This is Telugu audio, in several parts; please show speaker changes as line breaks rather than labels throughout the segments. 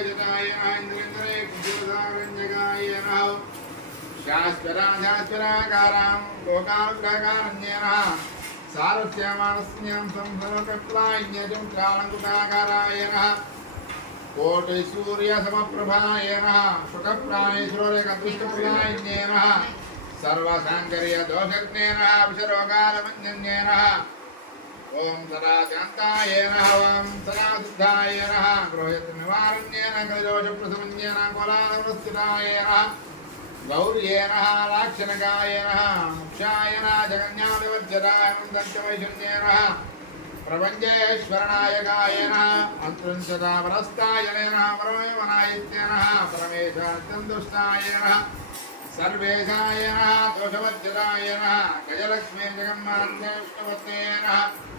वेदताय आञ्जलिन्द्रे कुशलसारञ्जकाय नः शाश्वताशाश्वराकारां लोकाग्रहकारण्ये नः सारथ्यमानस्यां संसर्वकप्लाय्यचन्द्रालङ्कुटाकाराय नः कोटिसूर्यसमप्रभाय नः सुखप्राणेश्वरकदृष्टप्राय्ये नः सर्वसाङ्कर्यदोषज्ञे नः विषरोगालमञ्जन्ये नः नमः सुखप्राणेश्वरकदृष्टप्रदायन्ये नमः सर्वसाङ्कर्यदोषज्ञेन विषरोगालमञ्जन्येन ॐ सदा शान्ताय नमः ॐ सदा सिद्धाय नमः गृहयत्निवारण्येन कलिदोषप्रसमन्येन कोलादवस्थिताय नमः गौर्येण लाक्षणकाय नमः मुक्षाय नमः जगन्यादिवज्जराय मन्दन्तवैशन्येन प्रपञ्चेश्वरनायकाय नमः मन्त्रञ्चता परस्ताय नमः परमेवनायित्येन परमेशात्यन्तुष्टाय नमः सर्वेशाय नमः दोषवज्जराय नमः गजलक्ष्मी जगन्मान्ये विष्णुपत्ने नमः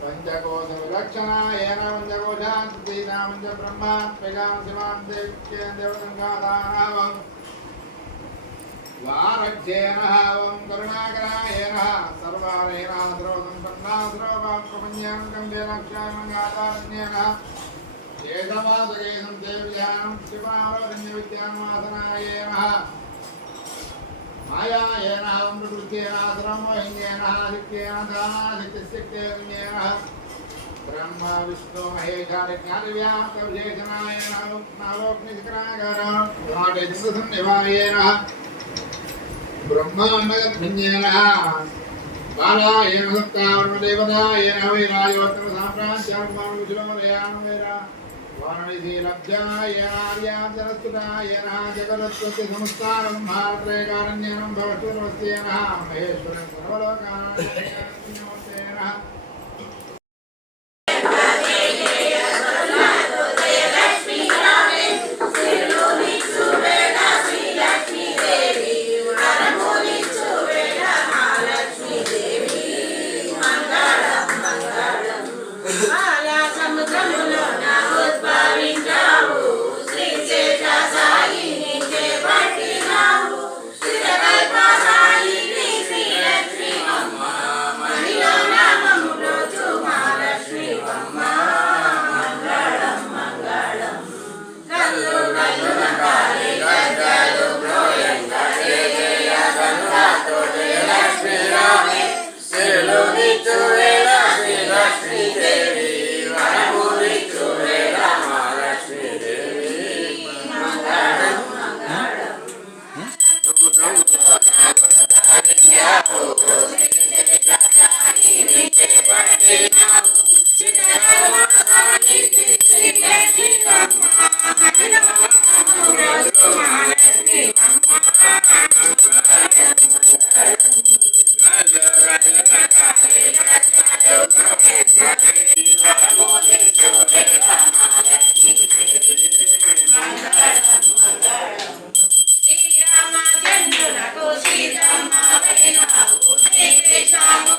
పంచకోశ విలక్షణాయేన పంచకోశాంతీనామంచ బ్రహ్మాత్మికాం శివాం దేవతంగాదానావం వారక్షేణావం కరుణాకరాయేన సర్వారేణ ద్రవసంపన్నాం ద్రవప్రపంచాం గంభీరాక్షామంగాదారణ్యేన ఏదవాసుకేశం దేవ్యానం శివారోధన్య విద్యామాసనాయేన మాయా ఏన అమృతృత్యేనాశ్రమహిన్యేనాదిత్యేనాదానాదిత్యశక్తేన బ్రహ్మ విష్ణు మహేశారి జ్ఞానవ్యాప్తవిశేషణాయ నావోగ్నిశకరాగారేన బ్రహ్మాండగన్యేన బాలాయేన సప్తావర్మదేవతాయేన వై రాజవర్తన సామ్రాజ్యాత్మాను విశ్వమలయాను వేరా వారణశీలబ్ధ్యాయార్యాచరస్తుటాయ నః జగదత్వస్య సంస్థానం భారత్రేకారణ్యానం భవతు నమస్తే నః మహేశ్వరం సర్వలోకానాం
శ్రీరామచంద్రునకు సీతమ్మ వైనాకు శ్రీకృష్ణము